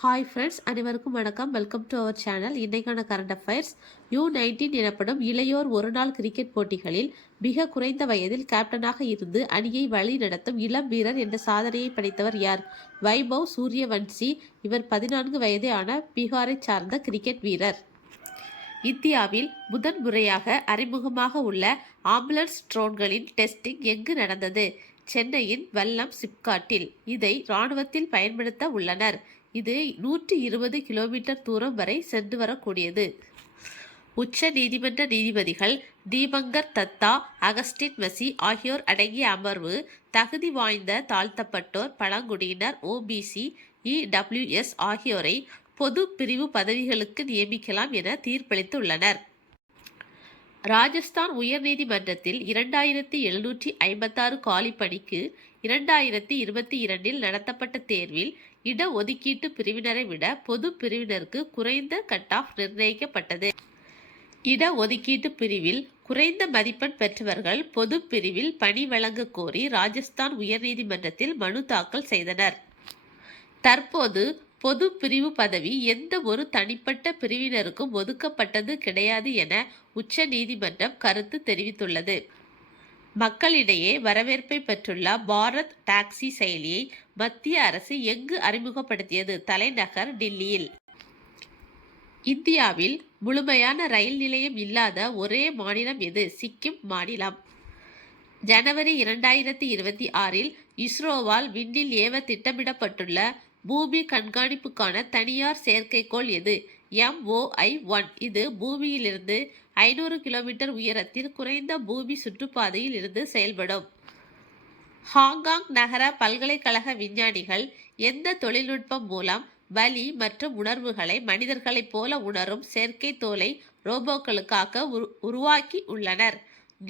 Hi friends, அனைவருக்கும் வணக்கம். Welcome to our channel. இன்றைக்கான கரண்ட் அஃபேர்ஸ். U19 எனப்படும் இளையோர் ஒருநாள் கிரிக்கெட் போட்டிகளில் மிக குறைந்த வயதில் கேப்டனாக இருந்து அணியை வழிநடத்தும் இளம் வீரர் என்ற சாதனையை படைத்தவர் யார்? வைபவ் சூரியவன்சி. இவர் 14 வயதே ஆன பீகாரை சார்ந்த கிரிக்கெட் வீரர். இந்தியாவில் முதன்முறையாக அறிமுகமாக உள்ள ஆம்புலன்ஸ் ட்ரோன்களின் டெஸ்டிங் எங்கு நடந்தது? சென்னையின் வல்லம் சிப்காட்டில். இதை இராணுவத்தில் பயன்படுத்த உள்ளனர். இது 120 கிலோமீட்டர் தூரம் வரை சென்று வரக்கூடியது. உச்ச நீதிமன்ற நீதிபதிகள் தீபங்கர் தத்தா, அகஸ்டின் மசி ஆகியோர் அடங்கிய அமர்வு தகுதி வாய்ந்த தாழ்த்தப்பட்டோர், பழங்குடியினர், OBC, EWS ஆகியோரை பொது பிரிவு பதவிகளுக்கு நியமிக்கலாம் என தீர்ப்பளித்துள்ளனர். ராஜஸ்தான் உயர்நீதிமன்றத்தில் 2756 காலி பணிக்கு 2022 நடத்தப்பட்ட தேர்வில் இடஒதுக்கீட்டு பிரிவினரை விட பொது பிரிவினருக்கு குறைந்த கட் ஆஃப் நிர்ணயிக்கப்பட்டது. இடஒதுக்கீட்டு பிரிவில் குறைந்த மதிப்பெண் பெற்றவர்கள் பொது பிரிவில் பணி வழங்க கோரி ராஜஸ்தான் உயர்நீதிமன்றத்தில் மனு தாக்கல் செய்தனர். தற்போது பொது பிரிவு பதவி எந்த ஒரு தனிப்பட்ட பிரிவினருக்கும் ஒதுக்கப்பட்டது கிடையாது என உச்ச நீதிமன்றம் கருத்து தெரிவித்துள்ளது. மக்களிடையே வரவேற்பை பெற்றுள்ள பாரத் டாக்ஸி செயலியை மத்திய அரசு எங்கு அறிமுகப்படுத்தியது? தலைநகர் டில்லியில். இந்தியாவில் முழுமையான ரயில் நிலையம் இல்லாத ஒரே மாநிலம் எது? சிக்கிம் மாநிலம். ஜனவரி 2026 இஸ்ரோவால் விண்ணில் ஏவ திட்டமிடப்பட்டுள்ள பூமி கண்காணிப்புக்கான தனியார் செயற்கைக்கோள் எது? MOI-1. இது பூமியிலிருந்து 500 கிலோமீட்டர் உயரத்தில் குறைந்த பூமி சுற்றுப்பாதையில் இருந்து செயல்படும். ஹாங்காங் நகர பல்கலைக்கழக விஞ்ஞானிகள் எந்த தொழில்நுட்பம் மூலம் வலி மற்றும் உணர்வுகளை மனிதர்களைப் போல உணரும் செயற்கை தோலை ரோபோக்களுக்காக உருவாக்கி உள்ளனர்?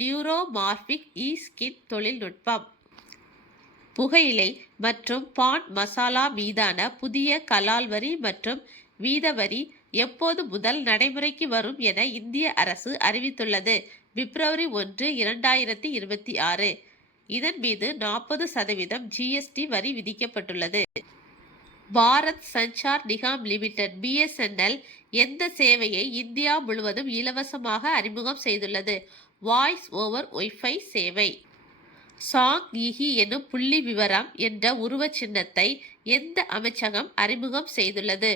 நியூரோமார்பிக் ஸ்கின் தொழில்நுட்பம். புகையிலை மற்றும் பான் மசாலா மீதான புதிய கலால் வரி மற்றும் வீத வரி எப்போது முதல் நடைமுறைக்கு வரும் என இந்திய அரசு அறிவித்துள்ளது. பிப்ரவரி 1, 2026. இதன் மீது 40% GST வரி விதிக்கப்பட்டுள்ளது. பாரத் சஞ்சார் நிகாம் லிமிடெட் BSNL எந்த சேவையை இந்தியா முழுவதும் இலவசமாக அறிமுகம் செய்துள்ளது? வாய்ஸ் ஓவர் ஒய்ஃபை சேவை. சாங் ஈகி எனும் புள்ளி விவரம் என்ற உருவ சின்னத்தை எந்த அமைச்சகம் அறிமுகம் செய்துள்ளது?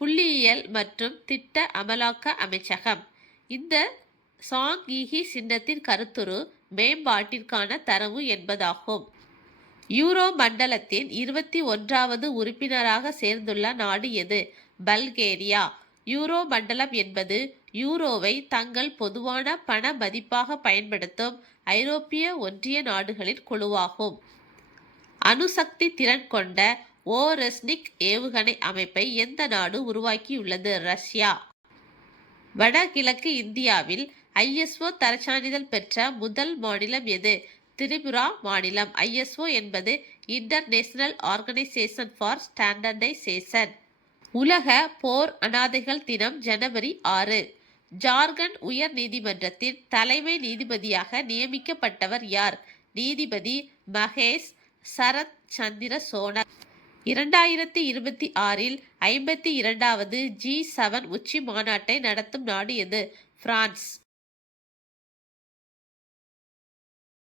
புள்ளியியல் மற்றும் திட்ட அமலாக்க அமைச்சகம். இந்த சாங் ஈகி சின்னத்தின் கருத்துரு மேம்பாட்டிற்கான தரவு என்பதாகும். யூரோ மண்டலத்தின் 21வது உறுப்பினராக சேர்ந்துள்ள நாடு எது? பல்கேரியா. யூரோ மண்டலம் என்பது யூரோவை தங்கள் பொதுவான பண மதிப்பாக பயன்படுத்தும் ஐரோப்பிய ஒன்றிய நாடுகளின் குழுவாகும். அணுசக்தி திறன் கொண்ட ஓரெஸ்னிக் ஏவுகணை அமைப்பை எந்த நாடு உருவாக்கியுள்ளது? ரஷ்யா. வடகிழக்கு இந்தியாவில் ISO தரச்சான்றிதழ் பெற்ற முதல் மாநிலம் எது? திரிபுரா மாநிலம். ISO என்பது இன்டர்நேஷனல் ஆர்கனைசேஷன் ஃபார் ஸ்டாண்டர்டைசேஷன். உலக போர் அனாதைகள் தினம் ஜனவரி 6. ஜார்க்கண்ட் உயர் நீதிமன்றத்தின் தலைமை நீதிபதியாக நியமிக்கப்பட்டவர் யார்? நீதிபதி மகேஷ் சரத் சந்திர சோனக். 2026 52வது G7 உச்சி மாநாட்டை நடத்தும் நாடு எது? பிரான்ஸ்.